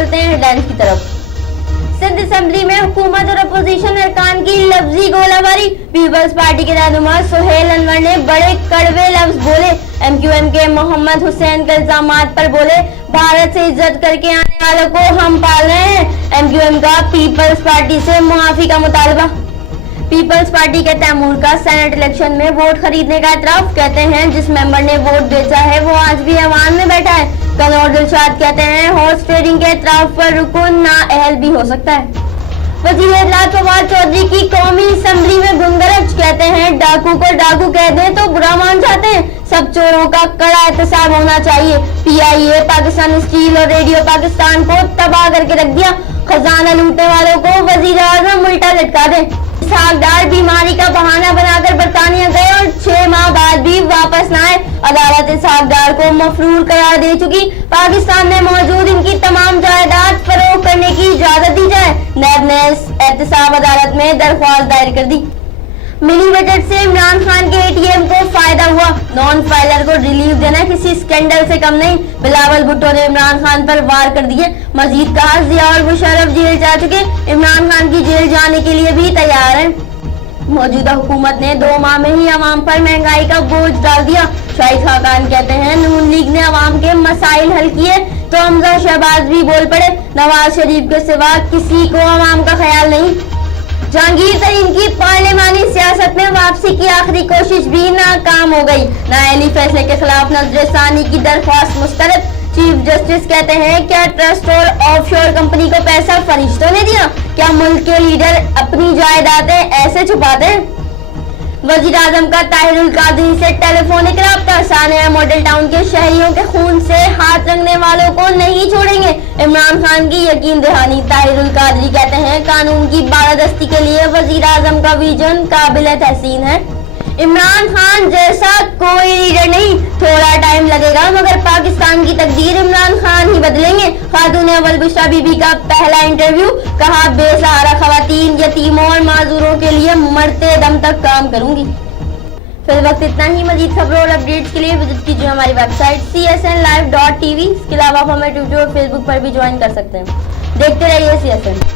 चलते हैं हेडलाइंस की तरफ। सिंध असेंबली में हुकूमत और अपोजिशन अरकान की लफ्जी गोलाबारी। पीपल्स पार्टी के रहनुमा सुहेल अनवर ने बड़े कड़वे लफ्ज बोले। MQM के मोहम्मद हुसैन के इल्जामात पर बोले, भारत से इज्जत करके आने वालों को हम पाल रहे हैं। MQM का पीपल्स पार्टी से मुआफी का मुतालबा। पीपल्स पार्टी के तैमूर का सेनेट इलेक्शन में वोट खरीदने का इतराफ। कहते हैं जिस मेंबर ने वोट बेचा है वो आज भी ऐवान में बैठा है। कनौर दिलशाद कहते हैं हॉर्स ट्रेडिंग के इतराफ पर रुकन नाअहल भी हो सकता है। वजीर इत्तलात फवाद चौधरी की कौमी असेंबली में गुंगरज। कहते हैं डाकू को डाकू कह दें तो बुरा मान जाते हैं। सब चोरों का कड़ा एहतसाब होना चाहिए। PIA पाकिस्तान स्टील और रेडियो पाकिस्तान को तबाह करके रख दिया। खजाना लूटने वालों को वजीर आजम उल्टा लटका दे। इसहाक डार बीमारी का बहाना बनाकर बरतानिया गए और 6 माह बाद भी वापस न आए। अदालत इसहाक डार को मफरूर करार दे चुकी। पाकिस्तान में मौजूद इनकी तमाम जायदाद फरोख्त करने की इजाजत दी जाए। नैब ने एहतसाब अदालत में दरख्वास्त दायर कर दी। मिनी बजट से इमरान खान के ATM को फायदा हुआ। नॉन फाइलर को रिलीफ देना किसी स्कैंडल से कम नहीं। बिलावल भुट्टो ने इमरान खान पर वार कर दिए। मजीद कहा जिया और मुशर्रफ जेल जा चुके, इमरान खान की जेल जाने के लिए भी तैयार है। मौजूदा हुकूमत ने 2 माह में ही अवाम पर महंगाई का बोझ डाल दिया। शाहिद खाकान कहते हैं नून लीग ने अवाम के मसाइल हल किए तो हमजा शहबाज भी बोल पड़े। नवाज शरीफ के सिवा किसी को अवाम का ख्याल नहीं। जहांगीर तरीन की पार्लिमानी सियासत में वापसी की आखिरी कोशिश भी नाकाम हो गई। नाअहली फैसले के खिलाफ नजरसानी की दरख्वास्त मुस्तरद। चीफ जस्टिस कहते हैं क्या ट्रस्ट और ऑफशोर कंपनी को पैसा फरिश्तों ने दिया? क्या मुल्क के लीडर अपनी जायदादें ऐसे छुपाते हैं? वजीर आजम का ताहिरुल कादरी से टेलीफोनिक राब्ता। सानिया मॉडल टाउन के शहरियों के खून से हाथ रंगने वालों को नहीं छोड़ेंगे। इमरान खान की यकीन दहानी। ताहिरुल कादरी कहते हैं कानून की बालादस्ती के लिए वजीर आजम का विजन काबिल तहसीन है। इमरान खान जैसा कोई लीडर नहीं। थोड़ा टाइम लगेगा मगर पाकिस्तान की तकदीर इमरान खान ही बदलेंगे। खातून अव्वल बुशरा बीबी का पहला इंटरव्यू। कहा बेसहारा खवातीन, यतीमों और माजूरों के लिए मरते दम तक काम करूंगी। फिर वक्त इतना ही। मजीद खबरों और अपडेट्स के लिए विजिट कीजिए हमारी वेबसाइट csnlive.tv। इसके अलावा आप हमें ट्विटर और फेसबुक पर भी ज्वाइन कर सकते हैं। देखते रहिए CSN।